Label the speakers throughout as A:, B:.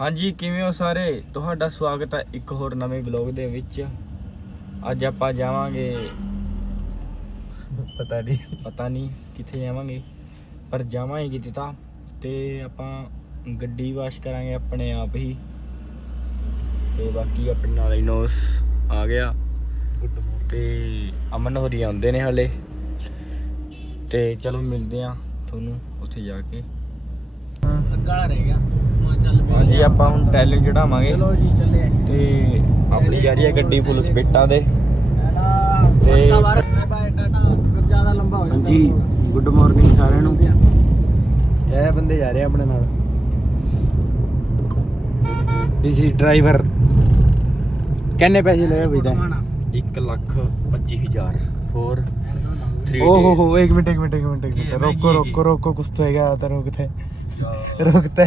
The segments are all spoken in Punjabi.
A: ਹਾਂਜੀ ਕਿਵੇਂ ਹੋ ਸਾਰੇ? ਤੁਹਾਡਾ ਸਵਾਗਤ ਹੈ ਇੱਕ ਹੋਰ ਨਵੇਂ ਵਲੌਗ ਦੇ ਵਿੱਚ। ਅੱਜ ਆਪਾਂ ਜਾਵਾਂਗੇ।
B: ਪਤਾ ਨਹੀਂ।
A: ਪਤਾ ਨਹੀਂ ਕਿੱਥੇ ਜਾਵਾਂਗੇ ਪਰ ਜਾਵਾਂਗੇ ਕਿਤੇ ਤਾਂ। ਤੇ ਆਪਾਂ ਗੱਡੀ ਵਾਸ਼ ਕਰਾਂਗੇ ਆਪਣੇ ਆਪ ਹੀ। ਤੇ ਬਾਕੀ ਆਪਣੇ ਨਾਲ ਇਨੋਸ ਆ ਗਿਆ। ਤੇ ਅਮਨ ਹੋਰੀ ਆਉਂਦੇ ਨੇ ਹਲੇ। ਤੇ ਚਲੋ ਮਿਲਦੇ ਆ ਤੁਹਾਨੂੰ ਉੱਥੇ ਜਾ ਕੇ।
B: ਅੱਗਾ ਰਹਿ ਗਿਆ।
A: ਹਾਂਜੀ ਆਪਾਂ ਹੁਣ ਟੈਲ ਚੜਾਵਾਂਗੇ।
B: ਚਲੋ ਜੀ ਚੱਲੇ
A: ਤੇ ਆਪਣੀ ਜਾ ਹੈ ਗੱਡੀ ਫੁੱਲ ਸਪੀਟਾਂ ਦੇ।
B: ਤੇ ਜ਼ਿਆਦਾ ਲੰਬਾ
A: ਗੁੱਡ ਮਾਰਨਿੰਗ ਸਾਰਿਆਂ ਨੂੰ।
B: ਇਹ ਬੰਦੇ ਜਾ ਰਹੇ ਆਪਣੇ ਨਾਲ। ਦਿਸ ਇਜ਼ ਡਰਾਈਵਰ ਕਿੰਨੇ ਪੈਸੇ ਲਏ ਬਈ ਦਾ
A: 1 ਲੱਖ 25000 ਫੋਰ 3
B: ਓਹ ਹੋ ਇੱਕ ਮਿੰਟ ਇੱਕ ਮਿੰਟ ਇੱਕ ਮਿੰਟ ਰੋਕੋ ਰੋਕੋ
A: ਰੋਕੋ
B: ਕੁਛ
A: ਹੋਏਗਾ
B: ਤਾਂ
A: ਰੋਕਤੇ ਰੋਕਤੇ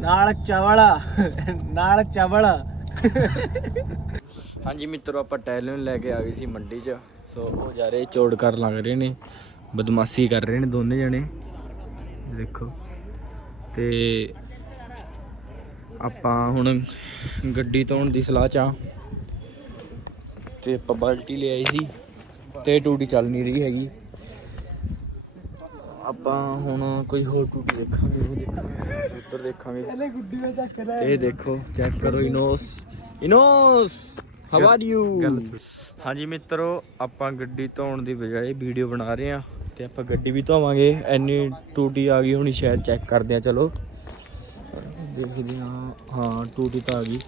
C: ਨਾਲ ਚਵਲ ਨਾਲ ਚਵਲ।
A: ਹਾਂਜੀ ਮਿੱਤਰੋ, ਆਪਾਂ ਟੈਲੈਂਟ ਲੈ ਕੇ ਆ ਗਏ ਸੀ ਮੰਡੀ 'ਚ। ਸੋ ਉਹ ਜਾ ਰਹੇ, ਚੋੜ ਕਰ ਲੱਗ ਰਹੇ ਨੇ, ਬਦਮਾਸ਼ੀ ਕਰ ਰਹੇ ਨੇ ਦੋਨੇ ਜਣੇ। ਦੇਖੋ। ਤੇ ਆਪਾਂ ਹੁਣ ਗੱਡੀ ਧੋਣ ਦੀ ਸਲਾਹ ਚ ਆ। ਤੇ ਆਪਾਂ ਬਾਲਟੀ ਲੈ ਆਈ ਸੀ, ਤੇ ਟੂਟੀ ਚੱਲ ਨਹੀਂ ਰਹੀ ਹੈਗੀ। ਆਪਾਂ ਹੁਣ ਕੋਈ ਹੋਰ ਟੂਟੀ ਦੇਖਾਂਗੇ ਉਹ ਦੇਖਾਂਗੇ ਉੱਧਰ ਦੇਖਾਂਗੇ।
B: ਇਹਨੇ ਗੁੱਡੀ ਵਿੱਚ ਚੱਕ ਰਿਹਾ
A: ਇਹ ਦੇਖੋ ਚੈੱਕ ਕਰੋ ਇਨੋਸ। ਇਨੋਸ ਹਾਊ ਆਰ ਯੂ ਹਾਂਜੀ ਮਿੱਤਰੋ ਆਪਾਂ ਗੱਡੀ ਧੋਣ ਦੀ ਬਜਾਏ ਵੀਡੀਓ ਬਣਾ ਰਹੇ ਆ ਤੇ ਆਪਾਂ ਗੱਡੀ ਵੀ ਧੋਵਾਂਗੇ। ਐਨੀ ਟੂਟੀ ਆ ਗਈ ਹੋਣੀ ਸ਼ਾਇਦ ਚੈੱਕ ਕਰਦੇ ਆ ਚਲੋ। ਦੇਖਦੇ ਹਾਂ ਹਾਂ ਟੂਟੀ ਤਾਂ ਆ ਗਈ।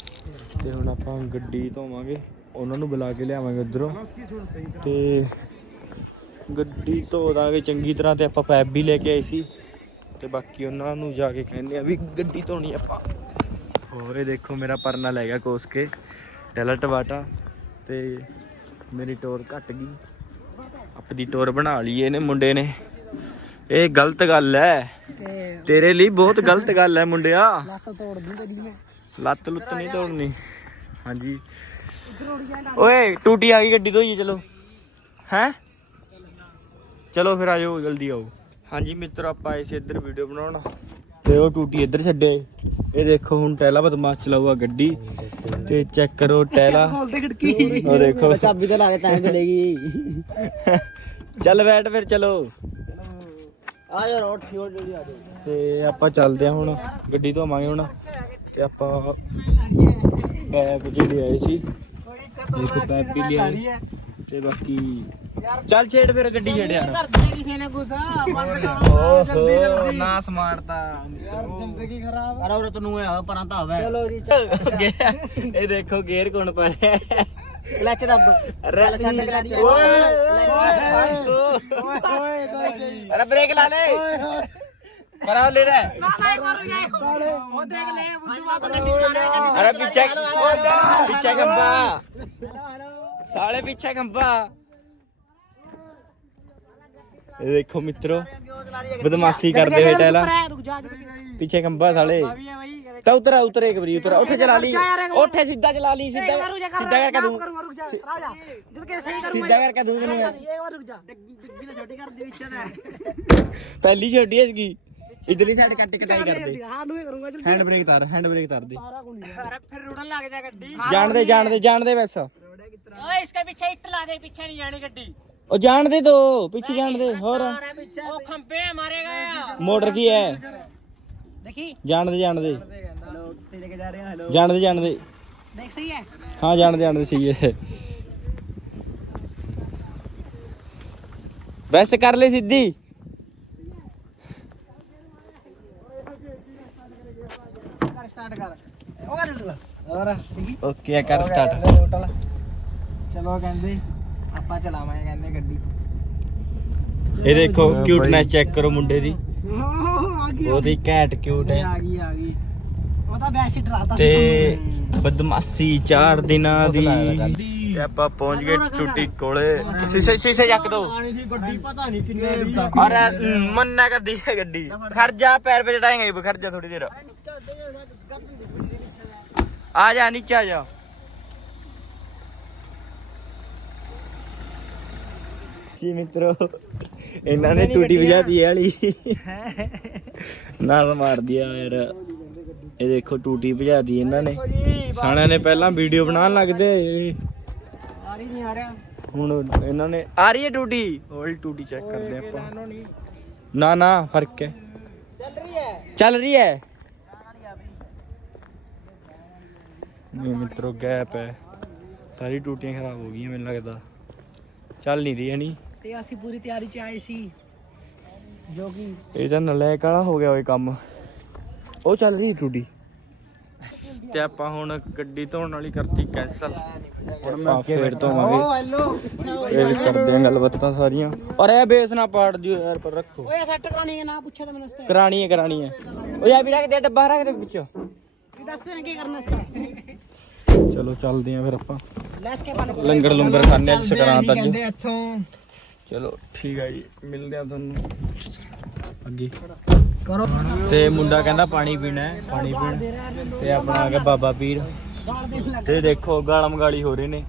A: ਤੇ ਹੁਣ ਆਪਾਂ ਗੱਡੀ ਧੋਵਾਂਗੇ ਉਹਨਾਂ ਨੂੰ ਬੁਲਾ ਕੇ ਲਿਆਵਾਂਗੇ ਉਧਰੋਂ। ਤੇ ਗੱਡੀ ਧੋ ਦਾਂਗੇ ਚੰਗੀ ਤਰ੍ਹਾਂ ਤੇ ਆਪਾਂ ਪੈਪ ਵੀ ਲੈ ਕੇ ਆਏ ਸੀ। ਤੇ ਬਾਕੀ ਉਹਨਾਂ ਨੂੰ ਜਾ ਕੇ ਕਹਿੰਦੇ ਆ ਵੀ ਗੱਡੀ ਧੋਣੀ ਆਪਾਂ ਹੋਰ ਇਹ ਦੇਖੋ ਮੇਰਾ ਪਰਨਾ ਲੈ ਗਿਆ ਕੋਸ ਕੇ ਟੈਲਟ ਵਾਟਾ ਤੇ ਮੇਰੀ ਟੋਰ ਘਟ ਗਈ। ਆਪਣੀ ਟੋਰ ਬਣਾ ਲਈ ਇਹਨੇ ਮੁੰਡੇ ਨੇ। ਇਹ ਗਲਤ ਗੱਲ ਹੈ ਤੇਰੇ ਲਈ ਬਹੁਤ ਗਲਤ ਗੱਲ ਹੈ ਮੁੰਡਿਆ।
C: ਲੱਤ ਤੋੜ ਦੂੰ ਤੇਰੀ ਮੈਂ।
A: ਲੱਤ ਲੁੱਤ ਨਹੀਂ ਤੋੜਨੀ। ਹਾਂਜੀ। ਓਏ ਟੂਟੀ ਆ ਗਈ ਗੱਡੀ ਧੋਈਏ ਚਲੋ। ਹੈ? ਚਲੋ ਫਿਰ ਆਜੋ ਜਲਦੀ ਆਓ। ਹਾਂਜੀ ਮਿੱਤਰ ਆਪਾਂ ਆਏ ਸੀ ਇੱਧਰ ਵੀਡੀਓ ਬਣਾਉਣ। ਤੇ ਉਹ ਟੂਟੀ ਇੱਧਰ ਛੱਡੇ। ਇਹ ਦੇਖੋ ਹੁਣ ਟੈਲਾ ਬਦਮਾਸ਼ ਚਲਾਊਗਾ ਗੱਡੀ। ਤੇ ਚੈੱਕ ਕਰੋ ਟੈਲਾ।
C: ਖੋਲਦੇ ਖਿੜਕੀ।
A: ਉਹ ਦੇਖੋ।
C: ਚਾਬੀ ਤੇ ਲਾ ਕੇ ਤਾਂ ਚਲੇਗੀ।
A: ਚੱਲ ਬੈਠ ਫਿਰ ਚਲੋ।
C: ਆ ਜਾ ਰੋਟ ਠਿਓ ਜਲਦੀ ਆ ਜਾ
A: ਤੇ ਆਪਾਂ ਚੱਲਦੇ ਹਾਂ ਹੁਣ। ਗੱਡੀ ਧੋਵਾਂਗੇ ਹੁਣ। ਤੇ ਆਪਾਂ ਪੈਪ ਜਿਹੜੇ ਆਏ ਸੀ। ਦੇਖੋ ਪੈਪ ਵੀ ਲਿਆਏ ਤੇ ਬਾਕੀ ਚੱਲ ਛੇੜ ਫਿਰ ਗੱਡੀ ਛੇੜ ਯਾਰ
C: ਕਰਦੇ ਕਿਸੇ ਨੇ ਗੁੱਸਾ ਬੰਦ ਕਰੋ। ਜਲਦੀ
A: ਓਹੋ
C: ਜਲਦੀ।
A: ਨਾ ਸਮਾਰਤਾ
C: ਯਾਰ ਜ਼ਿੰਦਗੀ ਖਰਾਬ।
A: ਅਰੇ ਉਹ ਤੈਨੂੰ ਆ ਪਰਾਂ ਤਾਂ ਹਵਾ।
C: ਚਲੋ ਜੀ
A: ਇਹ ਦੇਖੋ ਗੇਅਰ ਕੌਣ ਪਾ ਰਿਹਾ
C: ਕਲਚ ਦੱਬ।
A: ਅਰੇ
C: ਛੱਡ ਕਲਚ
A: ਓਏ
B: ਓਏ
A: ਅਰੇ ਬ੍ਰੇਕ ਲਾ ਲੈ ਪਰਾਂ ਲੈ ਲੈ।
C: ਉਹ ਦੇਖ ਲੈ ਬੁੱਧੂ ਬਾਤ ਗੱਡੀ ਚਲਾ ਰਿਹਾ
A: ਅਰੇ ਪਿੱਛੇ ਪਿੱਛੇ ਖੰਭਾ। ਸਾਲੇ ਪਿੱਛੇ ਖੰਭਾ। ਇਹ ਦੇਖੋ ਮਿੱਤਰੋ ਬਦਮਾਸ਼ੀ ਕਰਦੇ ਹੋਏ ਟੈਲਾ
C: ਜਾ
A: ਪਿੱਛੇ ਖੰਭਾ ਸਾਲੇ।
C: ਜਾ
A: ਤਾਂ ਉਤਰ ਉਤਰ ਇੱਕ ਵਾਰੀ ਉਤਰ ਉੱਥੇ ਚਲਾ ਲਈ। ਉੱਥੇ ਸਿੱਧਾ ਚਲਾ ਲਈ ਸਿੱਧਾ
C: ਜਾ
A: ਸਿੱਧਾ ਕਰਕੇ ਦੂੰ
C: ਕਰੂੰਗਾ ਰੁਕ ਜਾ ਰਾਹ ਜਾ। ਜਦ ਕਿ ਸਹੀ ਕਰੂੰਗਾ
A: ਸਿੱਧਾ ਕਰਕੇ ਦੂੰ ਤੈਨੂੰ
C: ਇੱਕ ਵਾਰ ਰੁਕ ਜਾ। ਡਿੱਗੀ ਨਾ ਛੋਟੀ ਕਰ ਦੇ ਵਿੱਚ ਦਾ
A: ਪਹਿਲੀ ਛੋਟੀ ਹੈ ਕੀ ਇਧਰਲੀ ਸਾਈਡ ਕੱਟ ਕਟਾਈ ਕਰਦੇ।
C: ਹਾਂ ਨੂੰ ਕਰੂੰਗਾ ਜਲਦੀ
A: ਹੈਂਡ ਬ੍ਰੇਕ ਤਾਰ ਹੈਂਡ ਬ੍ਰੇਕ ਤਾਰ ਦੇ।
C: ਸਾਰਾ ਕੁਝ ਨਹੀਂ ਫਿਰ ਰੁੜਨ ਲੱਗ ਜਾ ਗੱਡੀ।
A: ਜਾਣ ਦੇ ਜਾਣ ਦੇ ਜਾਣ ਦੇ ਬਸ।
C: ਓਏ ਇਸਕੇ ਪਿੱਛੇ ਇੱਟ ਲਾ ਦੇ ਪਿੱਛੇ ਨਹੀਂ ਜਾਣੀ ਗੱਡੀ।
A: ਉਹ ਜਾਣ ਦੇ ਦੋ ਪਿੱਛੇ ਜਾਣ ਦੇ ਹੋਰ।
C: ਉਹ ਖੰਪੇ ਮਾਰੇਗਾ
A: ਮੋਟਰ ਕੀ ਹੈ?
C: ਦੇਖੀ?
A: ਜਾਣ ਦੇ ਜਾਣ ਦੇ।
C: ਤੇ ਲੈ ਕੇ ਜਾ ਰਹੇ ਹਾਂ ਹੈਲੋ।
A: ਜਾਣ ਦੇ ਜਾਣ ਦੇ।
C: ਦੇਖ ਸਹੀ ਹੈ?
A: ਹਾਂ ਜਾਣ ਦੇ ਜਾਣ ਦੇ ਸਹੀ ਹੈ। ਵੈਸੇ ਕਰ ਲੈ ਸਿੱਧੀ।
C: ਕਰ ਸਟਾਰਟ ਕਰ। ਉਹ ਕਰ ਹੋਰ ਦੇਖੀ
A: ਓਕੇ ਕਰ ਸਟਾਰਟ
C: ਚਲੋ ਕਹਿੰਦੇ। ਆਪਾਂ ਚਲਾਵਾਂਗੇ ਕਹਿੰਦੇ ਗੱਡੀ।
A: ਇਹ ਦੇਖੋ ਕਿਊਟਨੈਸ ਚੈੱਕ ਕਰੋ ਮੁੰਡੇ ਦੀ।
C: ਆ ਗਈ
A: ਬਹੁਤ ਹੀ ਘੈਂਟ ਕਿਊਟ ਹੈ।
C: ਆ ਗਈ ਆ ਗਈ। ਉਹਦਾ ਵੈਸੇ ਹੀ ਡਰਾਤਾ
A: ਤੇ ਬਦਮਾਸ਼ੀ ਚਾਰ ਦਿਨਾਂ ਦੀ। ਤੇ ਆਪਾਂ ਪਹੁੰਚ ਗਏ ਟੁੱਟੀ ਕੋਲੇ। ਸ਼ੀਸ਼ੇ ਸ਼ੀਸ਼ੇ ਚੱਕ ਦੋ।
C: ਪਾਣੀ ਦੀ ਗੱਡੀ ਪਤਾ ਨਹੀਂ ਕਿੰਨੇ ਦੀ
A: ਅਰੇ ਮੰਨਾ ਕਰਦੀ ਹੈ ਗੱਡੀ। ਖਰਜਾ ਪੈਰ पे ਚੜਾਏਂਗੇ ਖਰਜਾ ਥੋੜੀ ਦੇਰ। ਆ ਜਾ ਨੀਚੇ ਆ ਜਾ। ਜੀ ਮਿੱਤਰੋ। ਇਹਨਾਂ ਨੇ ਟੂਟੀ ਵਜਾਤੀ ਹੈ। ਵਾਲੀ ਨਾਲ ਮਾਰ ਦਿਆ ਯਾਰ। ਇਹ ਦੇਖੋ ਟੂਟੀ ਵਜਾਤੀ ਇਹਨਾਂ ਨੇ। ਸਾਣਿਆਂ ਨੇ ਪਹਿਲਾਂ ਵੀਡੀਓ ਬਣਾਉਣ ਲੱਗਦੇ
C: ਆ ਰਹੀ ਨਹੀਂ ਆ ਰਿਹਾ।
A: ਹੁਣ ਇਹਨਾਂ ਨੇ ਆ ਰਹੀ ਹੈ ਟੂਟੀ। ਹੋਲ ਟੂਟੀ ਚੈੱਕ ਕਰਦੇ ਆਪਾਂ। ਨਾ ਨਾ ਫ਼ਰਕ ਹੈ।
C: ਚੱਲ ਰਹੀ ਹੈ।
A: ਚੱਲ ਰਹੀ ਹੈ। ਇਹ ਮਿੱਤਰੋ ਗੈਪ ਹੈ। ਸਾਰੀ ਟੂਟੀਆਂ ਖਰਾਬ ਹੋ ਗਈਆਂ ਮੈਨੂੰ ਲੱਗਦਾ। ਚੱਲ ਨਹੀਂ ਰਹੀ ਹੈ ਨਹੀਂ
C: ਤੇ ਅਸੀਂ ਪੂਰੀ ਤਿਆਰੀ ਚ ਆਏ ਸੀ ਜੋ ਕਿ
A: ਇਹ ਤਾਂ ਨਲਾਇਕ ਵਾਲਾ ਹੋ ਗਿਆ ਓਏ ਕੰਮ। ਉਹ ਚੱਲ ਰਹੀ ਟੂਟੀ ਤੇ ਆਪਾਂ ਹੁਣ ਗੱਡੀ ਧੋਣ ਵਾਲੀ ਕਰਤੀ ਕੈਂਸਲ ਹੁਣ ਮੈਂ ਫੇਰ ਧੋਵਾਂਗੇ।
C: ਹੈਲੋ
A: ਇਹ ਕਰਦੇ ਆਂ ਗੱਲਬਾਤਾਂ ਸਾਰੀਆਂ। ਔਰ ਇਹ ਬੇਸ ਨਾ ਪਾੜ ਦਿਓ ਯਾਰ ਪਰ ਰੱਖੋ।
C: ਓਏ ਸੈੱਟ ਕਰਾਣੀ ਹੈ ਨਾ ਪੁੱਛਿਆ ਤਾਂ ਮੈਨੂੰ
A: ਕਰਾਣੀ ਹੈ ਕਰਾਣੀ ਹੈ। ਓ ਯਾ ਵੀ ਰੱਖ ਦੇ ਡੱਬਾ ਰੱਖ ਦੇ ਵਿੱਚ
C: ਇਹ ਦੱਸਦੇ ਨੇ ਕੀ ਕਰਨਾ ਇਸਕਾ
A: ਚਲੋ ਚੱਲਦੇ ਆਂ ਫਿਰ ਆਪਾਂ।
C: ਕੇ
A: ਲੰਗਰ ਲੰਗਰ ਖਾਣੇ ਅੱਜ ਸਕਰਾਂਤ ਅੱਜ।
C: ਇੱਥੋਂ
A: ਚਲੋ ਠੀਕ ਆ ਜੀ। ਮਿਲਦੇ ਆ ਤੁਹਾਨੂੰ। ਅੱਗੇ।
C: ਕਰੋ।
A: ਤੇ ਮੁੰਡਾ ਕਹਿੰਦਾ ਪਾਣੀ ਪੀਣਾ ਹੈ ਪਾਣੀ ਪੀਣ। ਤੇ ਆਪਣਾ ਆ ਬਾਬਾ ਪੀਰ। ਤੇ ਦੇਖੋ ਗਾਲਾਂ ਮਗਾਲੀ ਹੋ ਰਹੇ ਨੇ।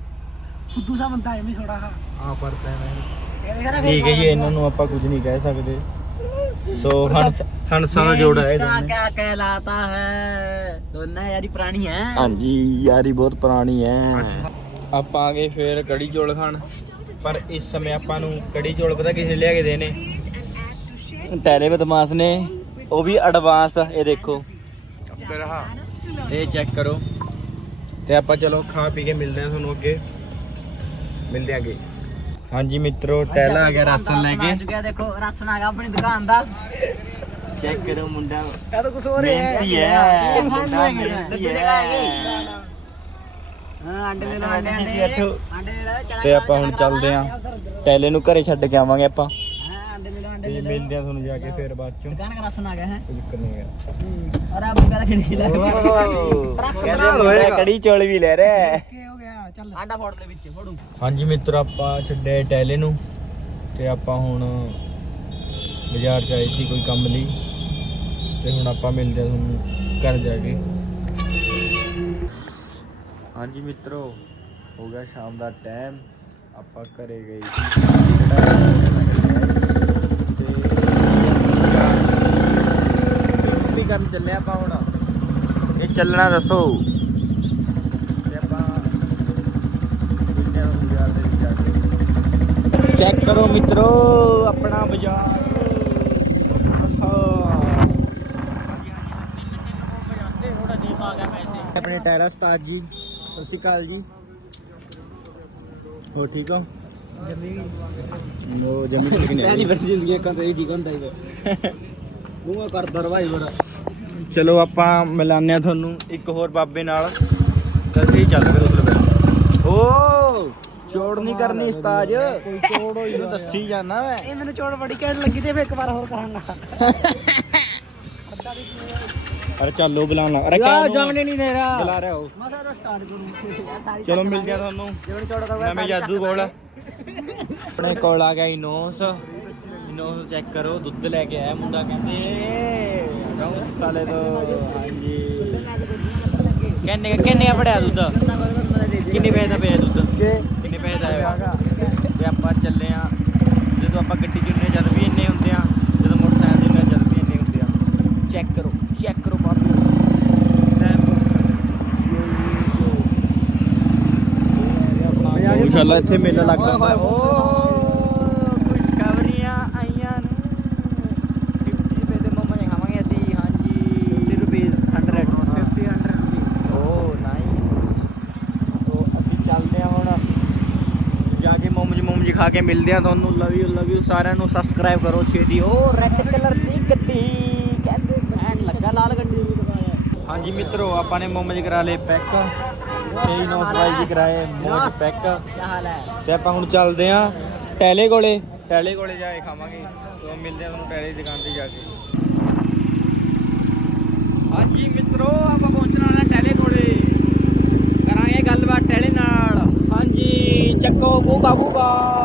C: ਫੁੱਦੂ ਸਾ ਬੰਦਾ ਐਵੇਂ ਛੋੜਾ ਹਾਂ
A: ਹਾਂ ਪਰ
C: ਤੈਨੂੰ
A: ਠੀਕ ਹੈ ਜੀ ਇਹਨਾਂ ਨੂੰ ਆਪਾਂ ਕੁਝ ਨਹੀਂ ਕਹਿ ਸਕਦੇ। ਸੋ ਹੰਸ ਹੰਸਾਂ ਦਾ ਜੋੜਾ ਹੈ ਦੋਨੇ।
C: ਕਿਆ ਕਹਿਲਾਤਾ ਹੈ। ਦੋਨਾਂ ਯਾਰੀ ਪੁਰਾਣੀ ਹੈ।
A: ਹਾਂਜੀ ਯਾਰੀ ਬਹੁਤ ਪੁਰਾਣੀ ਹੈ। ਆਪਾਂ ਆ ਗਏ ਫੇਰ ਕੜੀ ਚੋਲ ਖਾਣ। ਪਰ ਇਸ ਸਮੇਂ ਆਪਾਂ ਨੂੰ ਕੜੀ ਚੋਲ ਪਤਾ ਕਿਸੇ ਲਿਆ ਕੇ ਦੇਣੇ? ਟੈਰੇ ਬਦਮਾਸ਼ ਨੇ। ਉਹ ਵੀ ਐਡਵਾਂਸ ਇਹ ਦੇਖੋ। ਇਹ ਚੈੱਕ ਕਰੋ। ਤੇ ਆਪਾਂ ਚਲੋ ਖਾ ਪੀ ਕੇ ਮਿਲਦੇ ਹਾਂ ਤੁਹਾਨੂੰ ਅੱਗੇ। ਮਿਲਦੇ ਆਂਗੇ। ਹਾਂਜੀ ਮਿੱਤਰੋ ਟੈਲਾ ਆ ਗਿਆ ਰਾਸ਼ਨ ਲੈ ਕੇ।
C: ਦੇਖੋ ਰਾਸ਼ਨ ਆ ਗਿਆ ਆਪਣੀ ਦੁਕਾਨ ਦਾ।
A: ਚੈੱਕ ਕਰੋ ਮੁੰਡਾ।
C: ਇਹ ਤਾਂ ਕੁਝ ਹੋ।
A: ਰਿਹਾ ਹੈ। ਮਿਹਨਤੀ ਹੈ।
C: ਮੁੰਡਾ
A: ਮਿਹਨਤੀ
C: ਹੈ।
A: ਤੇ ਆਪਾਂ ਹੁਣ ਚੱਲਦੇ ਆਂ ਟੈਲੇ ਨੂੰ ਘਰੇ ਛੱਡ ਕੇ ਆਵਾਂਗੇ ਆਪਾਂ। ਤੇ ਮਿਲਦੇ ਆ ਤੁਹਾਨੂੰ ਜਾ ਕੇ ਫੇਰ ਬਾਅਦ ਚ। ਹਾਂਜੀ ਮਿੱਤਰ ਆਪਾਂ ਛੱਡੇ ਟੈਲੇ ਨੂੰ। ਤੇ ਆਪਾਂ ਹੁਣ ਬਾਜ਼ਾਰ ਚ ਆਏ ਸੀ ਕੋਈ ਕੰਮ ਲਈ। ਤੇ ਹੁਣ ਆਪਾਂ ਮਿਲਦੇ ਆ ਤੁਹਾਨੂੰ ਘਰ ਜਾ ਕੇ। ਹਾਂਜੀ ਮਿੱਤਰੋ ਹੋ ਗਿਆ ਸ਼ਾਮ ਦਾ ਟਾਈਮ ਆਪਾਂ ਘਰੇ ਗਏ ਤੇ ਕਰਨ ਚੱਲੇ ਆਪਾਂ ਹੁਣ। ਇਹ ਚੱਲਣਾ ਦੱਸੋ। ਤੇ ਆਪਾਂ ਚੈੱਕ ਕਰੋ ਮਿੱਤਰੋ ਆਪਣਾ ਬਾਜ਼ਾਰ। ਆਪਣੇ ਟਾਇਰਾ ਉਸਤਾਦ ਜੀ ਸਤਿ ਸ਼੍ਰੀ ਅਕਾਲ ਜੀ। ਹੋ ਠੀਕ ਹੋ? ਜੰਮੀ ਨੋ ਜੰਮੀ ਠੀਕ ਨਹੀਂ
C: ਪਹਿਲੀ ਵਾਰ ਜ਼ਿੰਦਗੀ ਇੱਕ ਤਾਂ ਠੀਕ ਹੁੰਦਾ ਹੀ ਮੂੰਹ ਕਰ ਸਰਵਾਈਵਰ
A: ਚਲੋ ਆਪਾਂ ਮਿਲਾਨੇ ਤੁਹਾਨੂੰ ਇੱਕ ਹੋਰ ਬਾਬੇ ਨਾਲ। ਕਦੇ ਚੱਲ ਗਏ ਉਸਲ ਬੈਠ। ਓ ਚੋੜ ਨਹੀਂ ਕਰਨੀ ਉਸਤਾਜ ਕੋਈ ਚੋੜ ਹੋਈ ਇਹਨੂੰ ਦੱਸੀ ਜਾਣਾ ਮੈਂ।
C: ਇਹ ਮੈਨੂੰ ਚੋੜ ਬੜੀ ਕਹਿਣ ਲੱਗੀ ਤੇ ਫੇਰ ਇੱਕ ਵਾਰ ਹੋਰ ਕਰਾਂਗਾ।
A: ਅਰੇ ਚੱਲੋ ਬੁਲਾਉਣਾ ਅਰੇ
C: यार
A: ਕਿਆ
C: जमने नहीं दे रहा
A: ਬੁਲਾ ਰਿਹਾ ਹੋ
C: मजा तो स्टार्ट करूं
A: ਚਲੋ ਮਿਲਦੇ ਆ ਤੁਹਾਨੂੰ
C: जेवण चोट का
A: ਨਵੇਂ ਜਾਦੂ ਕੋਲ ਆਪਣੇ ਕੋਲ ਆ ਗਿਆ ਇਨੋਸ ਇਨੋਸ ਚੈੱਕ ਕਰੋ ਦੁੱਧ ਲੈ ਕੇ ਆਇਆ ਮੁੰਡਾ ਕਹਿੰਦੇ ਗਾਉਂ ਸਾਲੇ ਤੋਂ ਹਾਂਜੀ ਕਿੰਨੇ ਕਿੰਨੇ ਆ ਪੜਿਆ ਦੁੱਧ ਕਿੰਨੇ ਪੈਸੇ ਦਾ ਪਿਆ ਦੁੱਧ ਕਿੰਨੇ ਪੈਸੇ ਦਾ ਆਇਆ ਤੇ ਆਪਾਂ ਚੱਲੇ ਆ ਜਦੋਂ ਆਪਾਂ ਗੱਡੀ ਚ ਹੁੰਦੇ ਆ, ਜਦ ਵੀ ਇੰਨੇ ਹੁੰਦੇ ਆ ਚੈੱਕ ਕਰੋ ਚੈੱਕ ਕਰੋ ਬਾਬੂ ਇਨਸ਼ਾਅੱਲਾ ਇੱਥੇ ਮੇਲਾ ਲੱਗਦਾ। ਓ ਖੁਸ਼ਖਬਰੀਆਂ ਆਈਆਂ ਨੇ। 50 ਰੁਪਏ ਦੇ ਮੋਮੋ ਖਾਵਾਂਗੇ ਅਸੀਂ ਹਾਂਜੀ। 50 ਰੁਪੀਸ 100 50 100 ਰੁਪੀਸ ਓ ਨਾਈਸ ਤੋ ਅਸੀਂ ਚੱਲਦੇ ਹਾਂ ਹੁਣ। ਜਾ ਕੇ ਮੋਮਜ ਮੋਮਜ ਖਾ ਕੇ ਮਿਲਦੇ ਹਾਂ ਤੁਹਾਨੂੰ। ਲਵ ਯੂ ਲਵ ਯੂ ਸਾਰਿਆਂ ਨੂੰ ਸਬਸਕ੍ਰਾਈਬ ਕਰੋ ਛੇਤੀ। ਓ ਰੈੱਡ ਕਲਰ ਦੀ ਗੱਡੀ। ਹਾਂਜੀ ਮਿੱਤਰੋ, ਆਪਾਂ ਨੇ ਮੁੰਮ ਕਰਾ ਲਏ ਪੈਕ ਤੇਈ ਨੌ ਸਵਾਈ ਜੀ ਕਰਾਏ ਮੋਜ ਪੈਕ ਤੇ ਆਪਾਂ ਹੁਣ ਚੱਲਦੇ ਆ ਟੈਲੇ ਕੋਲੇ। ਟੈਲੇ ਕੋਲੇ ਜਾ ਕੇ ਖਾਵਾਂਗੇ। ਸੋ ਮਿਲਦੇ ਆ ਤੁਹਾਨੂੰ ਟੈਲੇ ਦੀ ਦੁਕਾਨ ਤੇ ਜਾ ਕੇ। ਹਾਂਜੀ ਮਿੱਤਰੋ, ਆਪਾਂ ਪਹੁੰਚਣਾ ਨਾ ਟੈਲੇ ਕੋਲੇ।
C: ਕਰਾਂਗੇ ਗੱਲਬਾਤ ਟੈਲੇ ਨਾਲ। ਹਾਂਜੀ, ਚੱਕੋ, ਬੂਬਾ ਬੂਬਾ।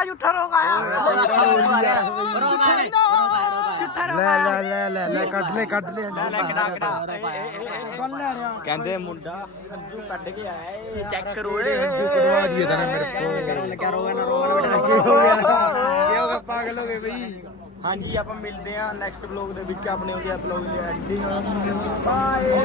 C: ਬੰਦੇ
B: ਲੈ ਲੈ ਲੈ ਲੈ ਲੈ ਕੱਢ ਲੈ ਕੱਢ ਲੈ।
A: ਕਹਿੰਦੇ ਮੁੰਡਾ ਹੰਝੂ ਕੱਢ ਕੇ ਆਇਆ ਏ ਚੈੱਕ ਕਰੋ ਏ
B: ਕਢਵਾ ਦਿਏ ਤਾਂ ਮੇਰੇ ਕੋ
C: ਲੱਗਿਆ ਰੋਗਾ ਨਾ ਰੋਗਾ ਨਾ
B: ਕੀ ਹੋ ਗਿਆ? ਕੀ ਹੋ ਗਿਆ? ਪਾਗਲ ਹੋ ਗਏ ਬਈ।
A: ਹਾਂਜੀ ਆਪਾਂ ਮਿਲਦੇ ਹਾਂ ਨੈਕਸਟ ਵਲੌਗ ਦੇ ਵਿੱਚ ਆਪਣੇ ਉਹਦੇ ਵਲੌਗ ਦੀ ਐਂਡਿੰਗ ਬਾਏ